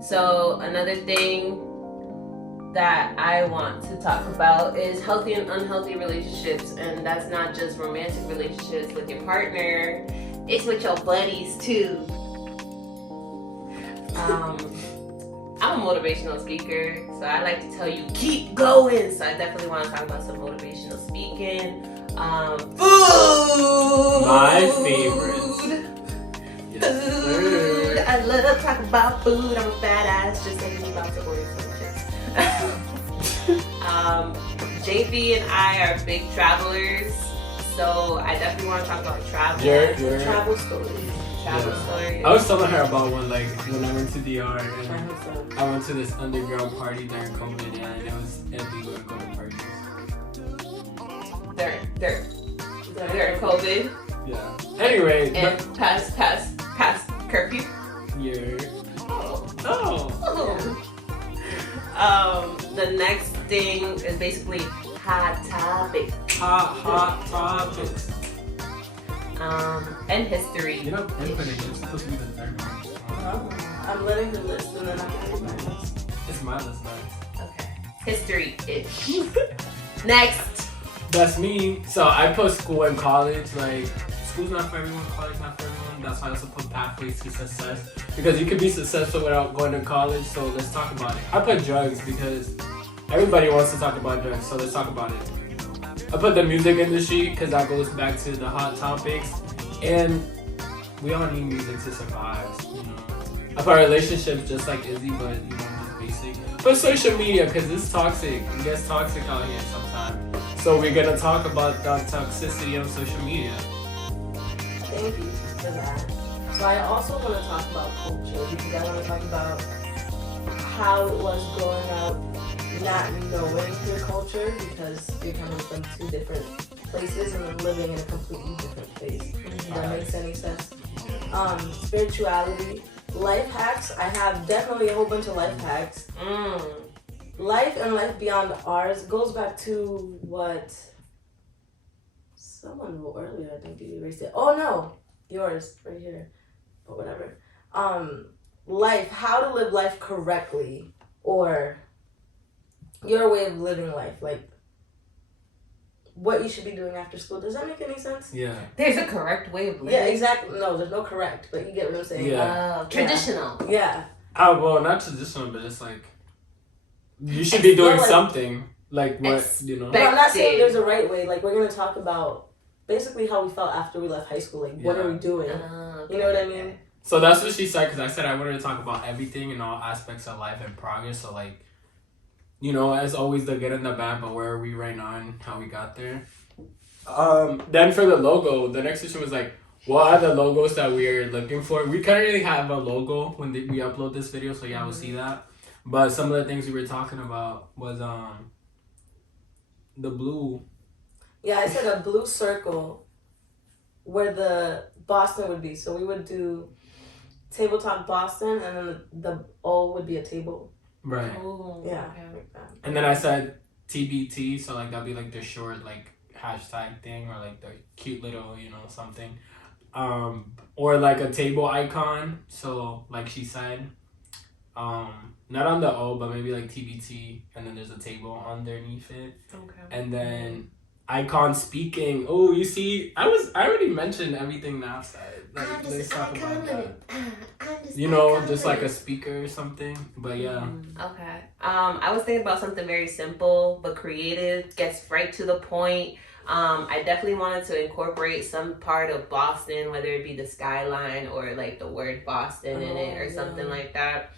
So another thing that I want to talk about is healthy and unhealthy relationships, and that's not just romantic relationships with your partner, it's with your buddies too. I'm a motivational speaker, so I like to tell you keep going. So I definitely want to talk about some motivational speaking. Food, my favorite. Yes, food. I love to talk about food. I'm a fat ass, just like me about to order some chips. JV and I are big travelers, so I definitely want to talk about travel. Travel stories. Stories. I was telling her about one, like when I went to DR and I went to this underground party during COVID, and it was illegal to go to parties. During COVID. Yeah. Anyway. And past curfew. Yeah. The next thing is basically hot topic. Hot topics. And history. You know, inputting is supposed to be the third one. I'm letting the list and then I'm going to my list. It's my list next. Okay. History-ish. Next. That's me. So I put school and college. Like, school's not for everyone, college not for everyone. That's why I also put pathways to success. Because you can be successful without going to college, so let's talk about it. I put drugs because everybody wants to talk about drugs, so let's talk about it. I put the music industry because that goes back to the hot topics. And we all need music to survive, you know. I put relationships just like Izzy, but you know, just basic. But social media, because it's toxic. It gets toxic out here sometimes. So we're going to talk about the toxicity of social media. Thank you for that. So I also want to talk about culture, because I want to talk about how it was growing up not knowing your culture, because you're coming from two different places and then living in a completely different place. If that makes any sense. Spirituality, life hacks. I have definitely a whole bunch of life hacks. Life and life beyond ours goes back to what someone wrote earlier. I think you erased it. Oh no, yours right here. But whatever. Life, how to live life correctly, or your way of living life, like what you should be doing after school. Does that make any sense? Yeah. There's a correct way of living. Yeah, exactly. No, there's no correct, but you get what I'm saying. Yeah. Traditional. Yeah. Well, not traditional, but just like you should be doing like, something like what you know. But I'm not saying there's a right way. Like, we're gonna talk about basically how we felt after we left high school. Like, what are we doing? Okay. You know what I mean? So that's what she said, because I said I wanted to talk about everything and all aspects of life and progress. So like, you know, as always, the good and the bad, but where are we right now and how we got there. Then for the logo, the next question was like, what are the logos that we're looking for? We currently have a logo when we upload this video, so yeah, we'll see that. But some of the things we were talking about was the blue. Yeah, I said a blue circle where the Boston would be. So we would do Table Talk Boston, and then the O would be a table. Right. Oh, yeah. Okay. And then I said TBT, so like that'd be like the short like hashtag thing, or like the cute little, you know, something. Or like a table icon. So like she said, not on the O, but maybe like TBT, and then there's a table underneath it. Okay. And then icon speaking. Oh, you see, I already mentioned everything now. Like, let's talk about that. You know, just like a speaker or something. But yeah. Okay. I was thinking about something very simple but creative, gets right to the point. I definitely wanted to incorporate some part of Boston, whether it be the skyline or like the word Boston in it or something like that.